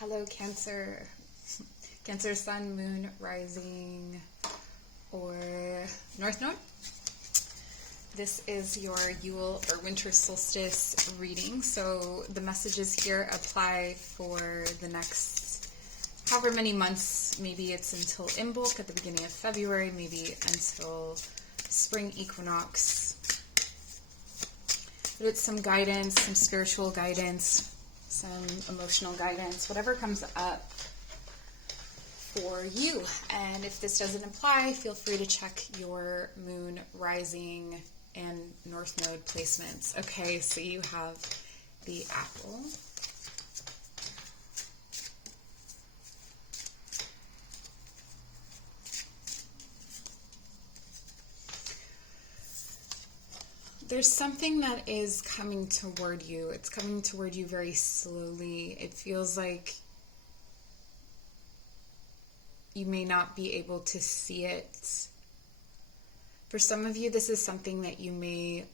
Hello, Cancer. Cancer, Sun, Moon, Rising, or North Node. This is your Yule or Winter Solstice reading. So the messages here apply for the next however many months. Maybe it's until Imbolc at the beginning of February, maybe until spring equinox. But it's some guidance, some spiritual guidance, some emotional guidance, whatever comes up for you. And if this doesn't apply, feel free to check your moon, rising, and north node placements. Okay, so you have the apple. There's something that is coming toward you. It's coming toward you very slowly. It feels like you may not be able to see it. For some of you, this is something that you may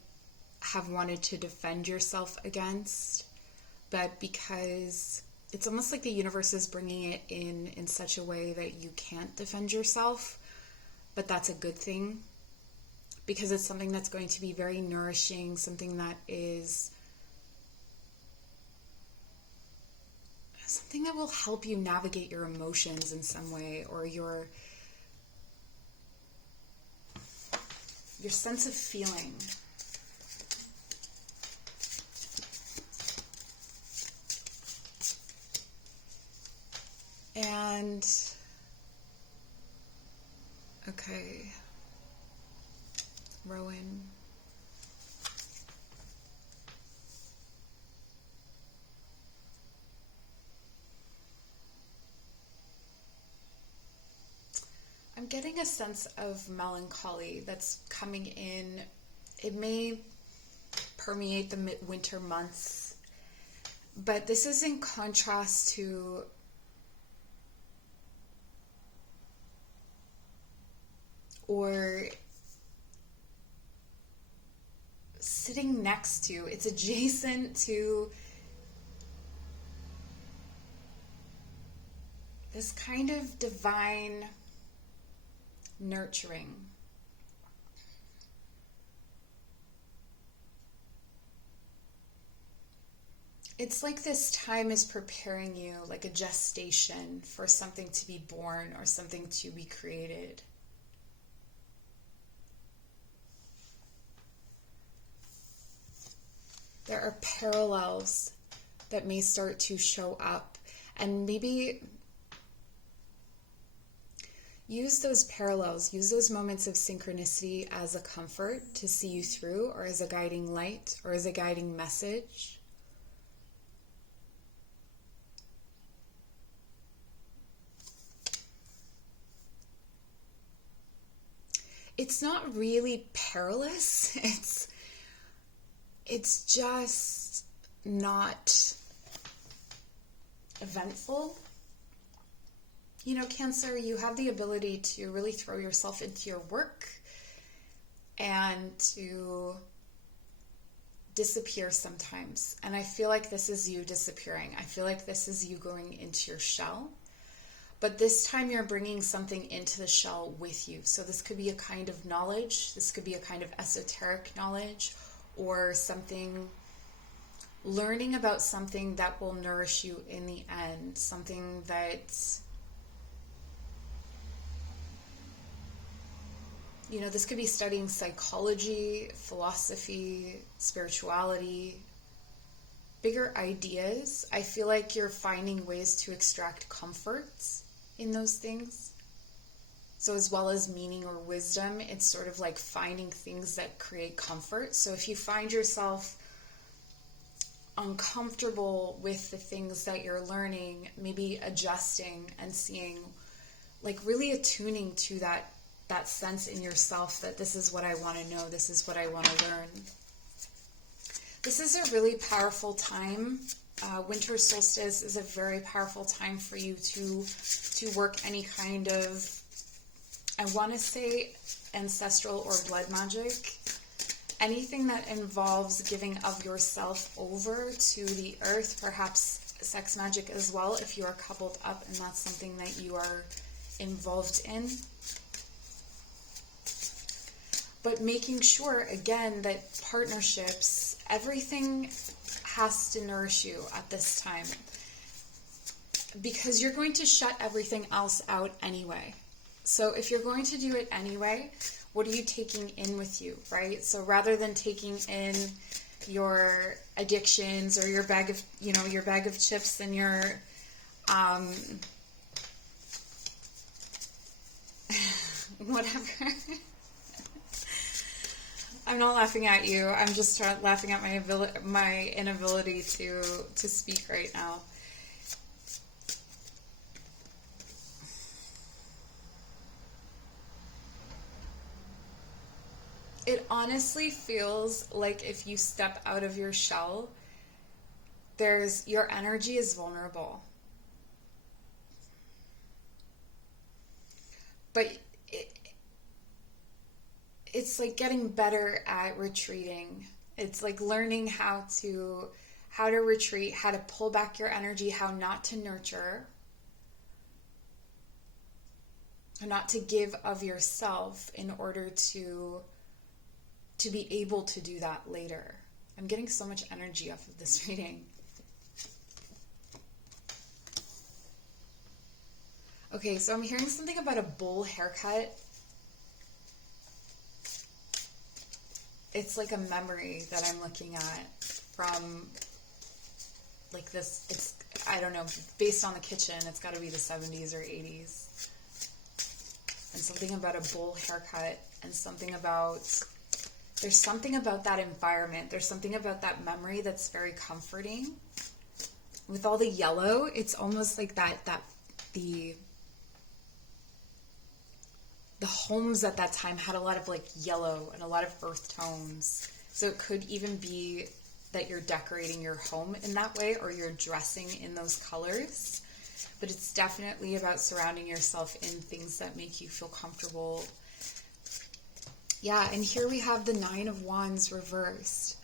have wanted to defend yourself against, but because it's almost like the universe is bringing it in such a way that you can't defend yourself, but that's a good thing. Because it's something that's going to be very nourishing, something that is something that will help you navigate your emotions in some way, or your sense of feeling. And okay. Rowan. I'm getting a sense of melancholy that's coming in. It may permeate the winter months, but this is in contrast to or sitting next to, it's adjacent to this kind of divine nurturing. It's like this time is preparing you, like a gestation for something to be born or something to be created. There are parallels that may start to show up, and maybe use those parallels, use those moments of synchronicity as a comfort to see you through, or as a guiding light, or as a guiding message. It's not really perilous. It's just not eventful. You know, Cancer, you have the ability to really throw yourself into your work and to disappear sometimes. And I feel like this is you disappearing. I feel like this is you going into your shell. But this time you're bringing something into the shell with you. So this could be a kind of knowledge. This could be a kind of esoteric knowledge, or something, learning about something that will nourish you in the end, something that, you know, this could be studying psychology, philosophy, spirituality, bigger ideas. I feel like you're finding ways to extract comfort in those things. So as well as meaning or wisdom, it's sort of like finding things that create comfort. So if you find yourself uncomfortable with the things that you're learning, maybe adjusting and seeing, like really attuning to that sense in yourself that this is what I want to know, this is what I want to learn. This is a really powerful time. Winter solstice is a very powerful time for you to work any kind of, I want to say, ancestral or blood magic. Anything that involves giving of yourself over to the earth, perhaps sex magic as well if you are coupled up and that's something that you are involved in. But making sure, again, that partnerships, everything has to nourish you at this time. Because you're going to shut everything else out anyway. So if you're going to do it anyway, what are you taking in with you, right? So rather than taking in your addictions or your bag of, your bag of chips and your, whatever. I'm not laughing at you. I'm just laughing at my inability to speak right now. It honestly feels like if you step out of your shell, your energy is vulnerable. But it's like getting better at retreating. It's like learning how to retreat, how to pull back your energy, how not to nurture, and not to give of yourself in order to be able to do that later. I'm getting so much energy off of this reading. Okay, so I'm hearing something about a bowl haircut. It's like a memory that I'm looking at from like this, I don't know, based on the kitchen, it's got to be the 70s or 80s. And something about a bowl haircut and there's something about that environment. There's something about that memory that's very comforting. With all the yellow, it's almost like the homes at that time had a lot of like yellow and a lot of earth tones. So it could even be that you're decorating your home in that way or you're dressing in those colors. But it's definitely about surrounding yourself in things that make you feel comfortable. Yeah, and here we have the 9 of Wands reversed.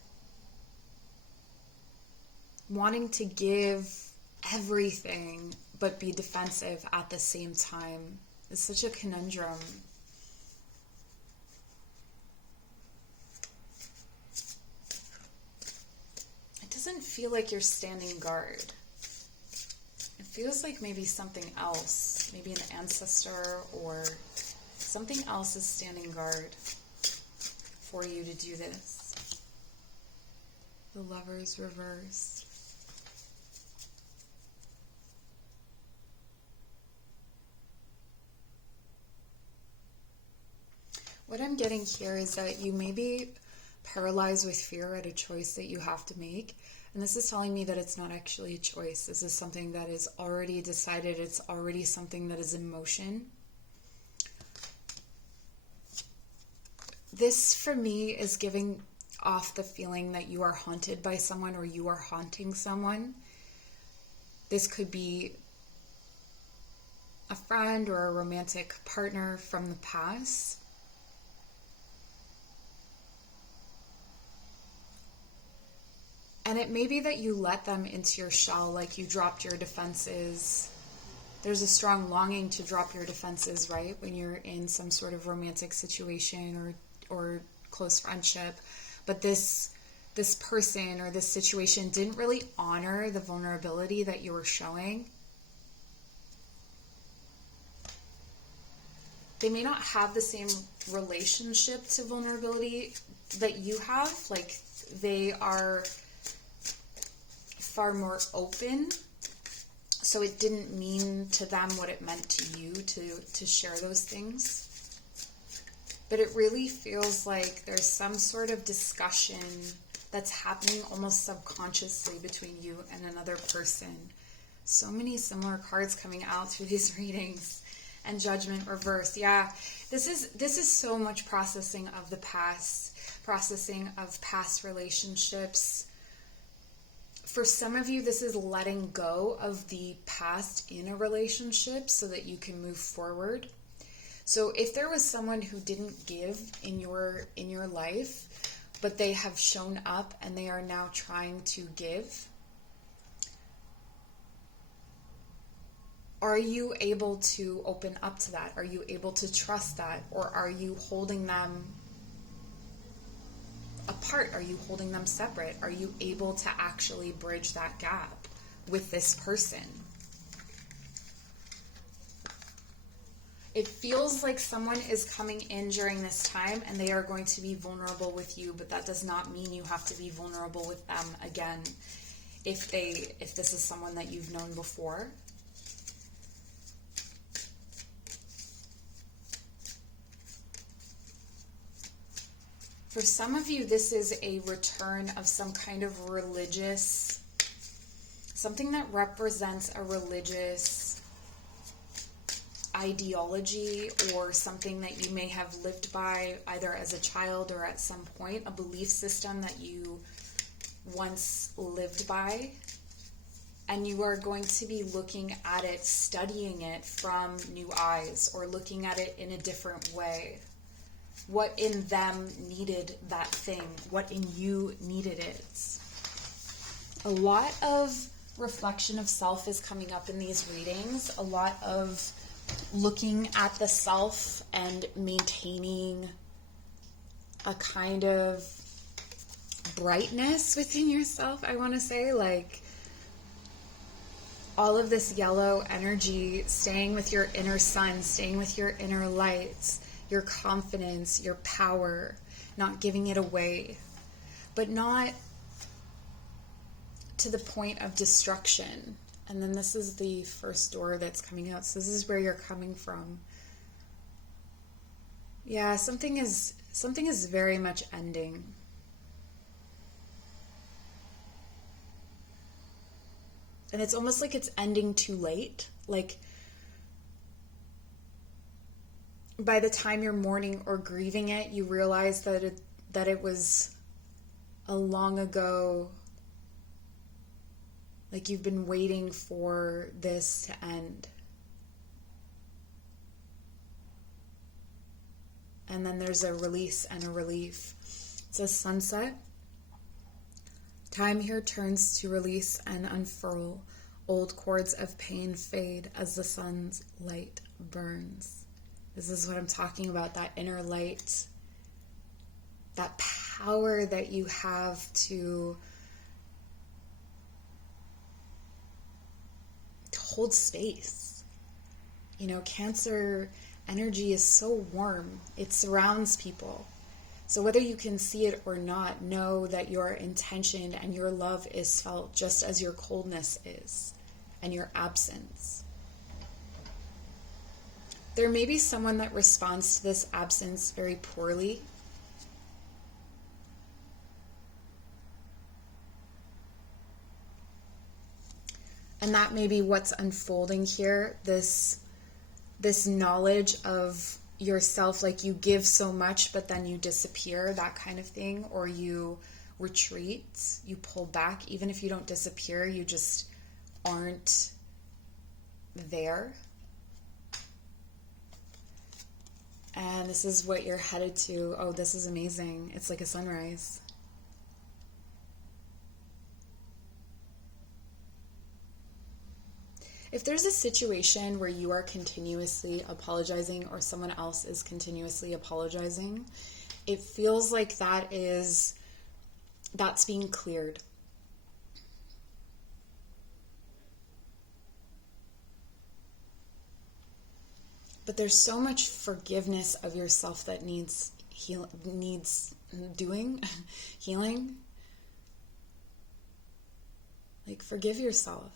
Wanting to give everything but be defensive at the same time. It's such a conundrum. It doesn't feel like you're standing guard. It feels like maybe something else, maybe an ancestor or something else is standing guard for you to do this. The Lovers reversed. What I'm getting here is that you may be paralyzed with fear at a choice that you have to make. And this is telling me that it's not actually a choice. This is something that is already decided. It's already something that is in motion. This, for me, is giving off the feeling that you are haunted by someone or you are haunting someone. This could be a friend or a romantic partner from the past. And it may be that you let them into your shell, like you dropped your defenses. There's a strong longing to drop your defenses, right? When you're in some sort of romantic situation or close friendship. But this person or this situation didn't really honor the vulnerability that you were showing. They may not have the same relationship to vulnerability that you have. Like, they are far more open, so it didn't mean to them what it meant to you to share those things. But it really feels like there's some sort of discussion that's happening almost subconsciously between you and another person. So many similar cards coming out through these readings. And Judgment reversed. Yeah, this is so much processing of the past, processing of past relationships. For some of you, this is letting go of the past in a relationship so that you can move forward. So if there was someone who didn't give in your life, but they have shown up and they are now trying to give, Are you able to open up to that? Are you able to trust that? Or are you holding them apart? Are you holding them separate? Are you able to actually bridge that gap with this person? It feels like someone is coming in during this time and they are going to be vulnerable with you, but that does not mean you have to be vulnerable with them again if this is someone that you've known before. For some of you, this is a return of some kind of religious, something that represents a religious ideology or something that you may have lived by either as a child or at some point, a belief system that you once lived by, and you are going to be looking at it, studying it from new eyes, or looking at it in a different way. What in them needed that thing? What in you needed it? A lot of reflection of self is coming up in these readings. A lot of looking at the self and maintaining a kind of brightness within yourself, I want to say. Like all of this yellow energy, staying with your inner sun, staying with your inner light, your confidence, your power, not giving it away, but not to the point of destruction. And then this is the first door that's coming out. So this is where you're coming from. Yeah, something is very much ending. And it's almost like it's ending too late. Like by the time you're mourning or grieving it, you realize that it was a long ago. Like you've been waiting for this to end. And then there's a release and a relief. It's a sunset. Time here turns to release and unfurl. Old cords of pain fade as the sun's light burns. This is what I'm talking about, that inner light. That power that you have to hold space. You know, Cancer energy is so warm. It surrounds people. So whether you can see it or not, know that your intention and your love is felt just as your coldness is and your absence. There may be someone that responds to this absence very poorly. And that may be what's unfolding here, this knowledge of yourself, like you give so much, but then you disappear, that kind of thing, or you retreat, you pull back. Even if you don't disappear, you just aren't there. And this is what you're headed to. Oh, this is amazing. It's like a sunrise. If there's a situation where you are continuously apologizing or someone else is continuously apologizing, it feels like that's being cleared. But there's so much forgiveness of yourself that needs healing. Like, forgive yourself.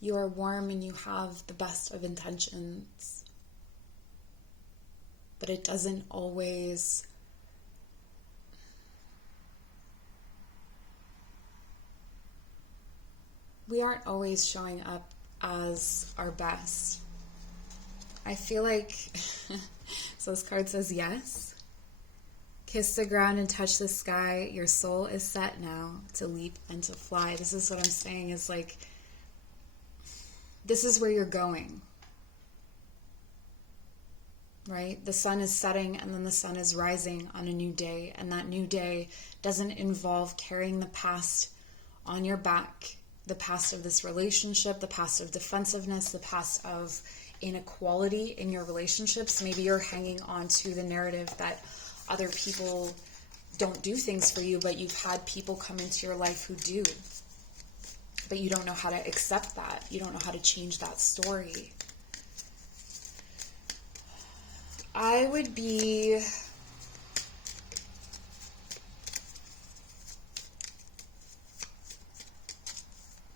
You are warm and you have the best of intentions. But it doesn't always we aren't always showing up as our best. I feel like so this card says yes. Kiss the ground and touch the sky. Your soul is set now to leap and to fly. This is what I'm saying, is like, this is where you're going, right? The sun is setting and then the sun is rising on a new day. And that new day doesn't involve carrying the past on your back, the past of this relationship, the past of defensiveness, the past of inequality in your relationships. Maybe you're hanging on to the narrative that other people don't do things for you, but you've had people come into your life who do. But you don't know how to accept that. You don't know how to change that story. I would be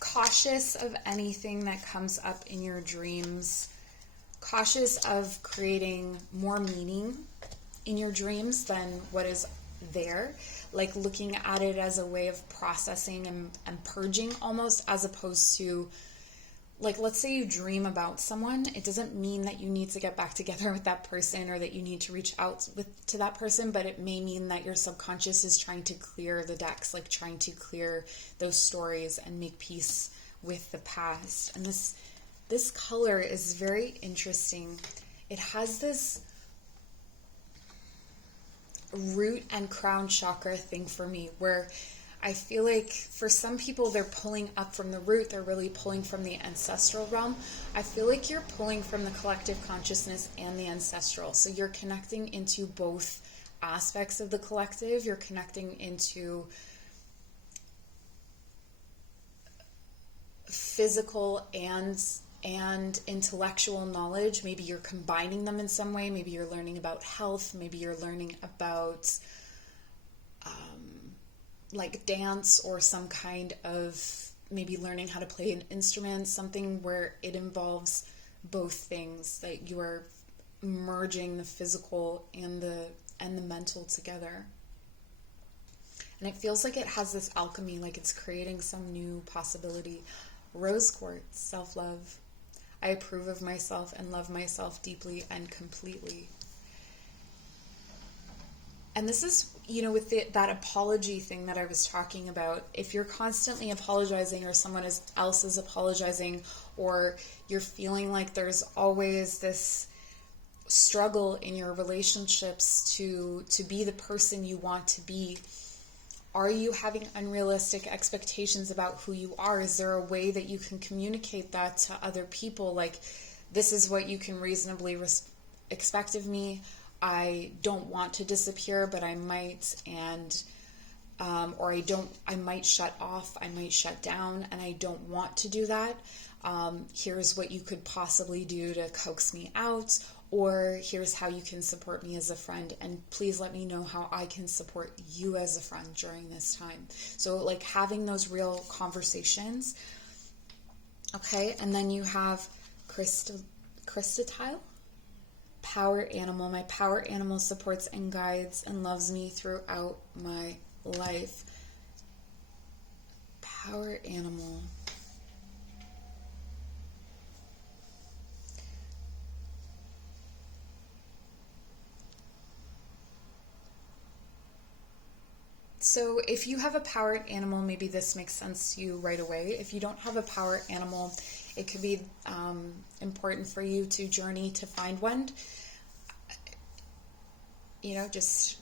cautious of anything that comes up in your dreams. Cautious of creating more meaning in your dreams than what is there. Like looking at it as a way of processing and purging almost, as opposed to, like, let's say you dream about someone. It doesn't mean that you need to get back together with that person or that you need to reach out to that person, but it may mean that your subconscious is trying to clear the decks, like trying to clear those stories and make peace with the past. And this color is very interesting. It has this root and crown chakra thing for me, where I feel like for some people they're pulling up from the root, they're really pulling from the ancestral realm. I feel like you're pulling from the collective consciousness and the ancestral. So you're connecting into both aspects of the collective. You're connecting into physical and intellectual knowledge. Maybe you're combining them in some way. Maybe you're learning about health. Maybe you're learning about like dance, or some kind of maybe learning how to play an instrument, something where it involves both things, that you are merging the physical and the mental together. And it feels like it has this alchemy, like it's creating some new possibility. Rose quartz, self-love. I approve of myself and love myself deeply and completely. And this is, with that apology thing that I was talking about. If you're constantly apologizing, or someone else is apologizing, or you're feeling like there's always this struggle in your relationships to be the person you want to be, are you having unrealistic expectations about who you are? Is there a way that you can communicate that to other people? Like, this is what you can reasonably expect of me. I don't want to disappear, but I might, or I might shut off, I might shut down, and I don't want to do that. Here's what you could possibly do to coax me out, or here's how you can support me as a friend, and please let me know how I can support you as a friend during this time. So like having those real conversations. Okay, and then you have Chrysalisinvictus. Power animal. My power animal supports and guides and loves me throughout my life. Power animal. So if you have a powered animal, maybe this makes sense to you right away. If you don't have a power animal, it could be important for you to journey to find one. Just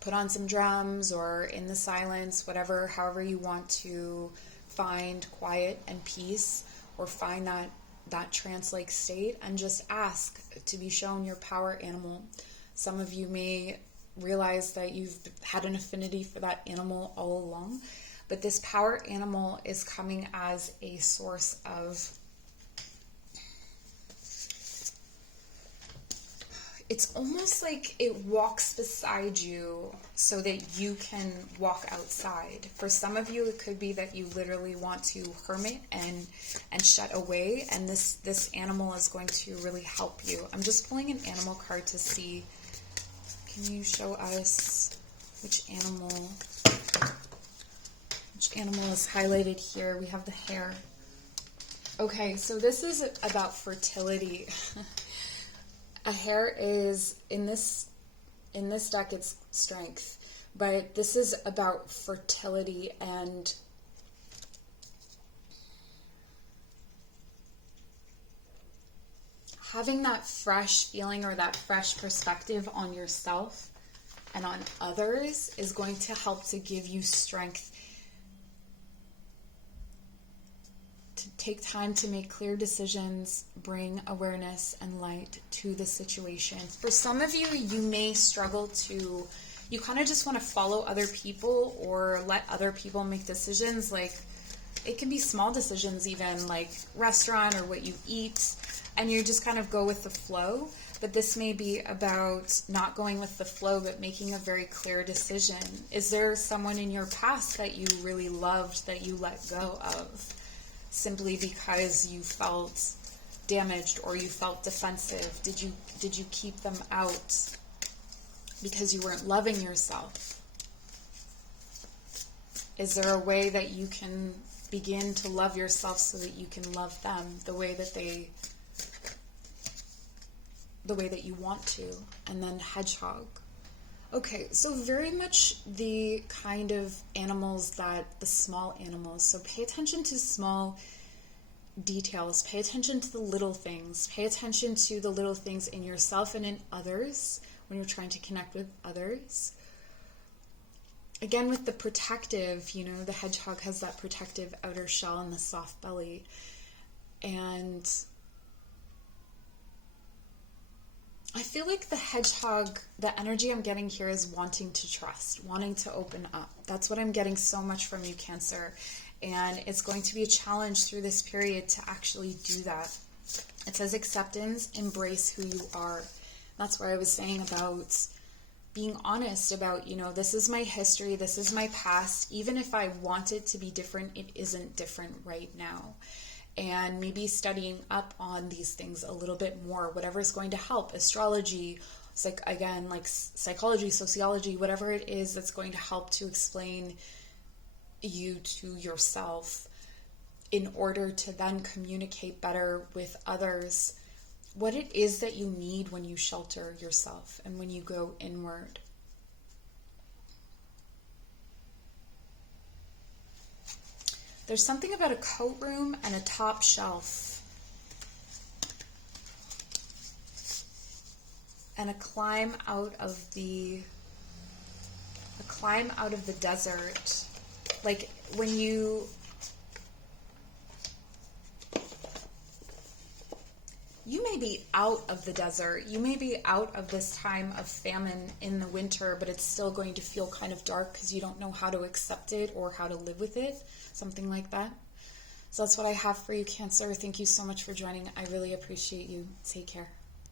put on some drums, or in the silence, however you want to find quiet and peace, or find that trance-like state, and just ask to be shown your power animal. Some of you may realize that you've had an affinity for that animal all along, but this power animal is coming as a source of, it's almost like it walks beside you so that you can walk outside. For some of you, it could be that you literally want to hermit and shut away, and this animal is going to really help you. I'm just pulling an animal card to see. Can you show us which animal is highlighted here? We have the hare. Okay, so this is about fertility. A hare is, in this deck, it's strength, but this is about fertility and having that fresh feeling or that fresh perspective on yourself and on others is going to help to give you strength take time to make clear decisions, bring awareness and light to the situation. For some of you, you may struggle to, you kind of just want to follow other people or let other people make decisions. Like, it can be small decisions even, like restaurant or what you eat, and you just kind of go with the flow. But this may be about not going with the flow, but making a very clear decision. Is there someone in your past that you really loved that you let go of simply because you felt damaged or you felt defensive? Did you keep them out because you weren't loving yourself? Is there a way that you can begin to love yourself so that you can love them the way that you want to? And then hedgehog. Okay, so very much the kind of animals that the small animals. So pay attention to small details. Pay attention to the little things. Pay attention to the little things in yourself and in others when you're trying to connect with others. Again, with the protective, the hedgehog has that protective outer shell and the soft belly. And I feel like the hedgehog, the energy I'm getting here is wanting to trust, wanting to open up. That's what I'm getting so much from you, Cancer. And it's going to be a challenge through this period to actually do that. It says acceptance, embrace who you are. That's where I was saying about being honest about, this is my history, this is my past. Even if I want it to be different, it isn't different right now. And maybe studying up on these things a little bit more, whatever is going to help. Astrology, like psychology, sociology, whatever it is that's going to help to explain you to yourself in order to then communicate better with others what it is that you need when you shelter yourself and when you go inward. There's something about a coat room and a top shelf and a climb out of the desert. Like when you may be out of the desert, you may be out of this time of famine in the winter, but it's still going to feel kind of dark because you don't know how to accept it or how to live with it. Something like that. So that's what I have for you, Cancer. Thank you so much for joining. I really appreciate you. Take care.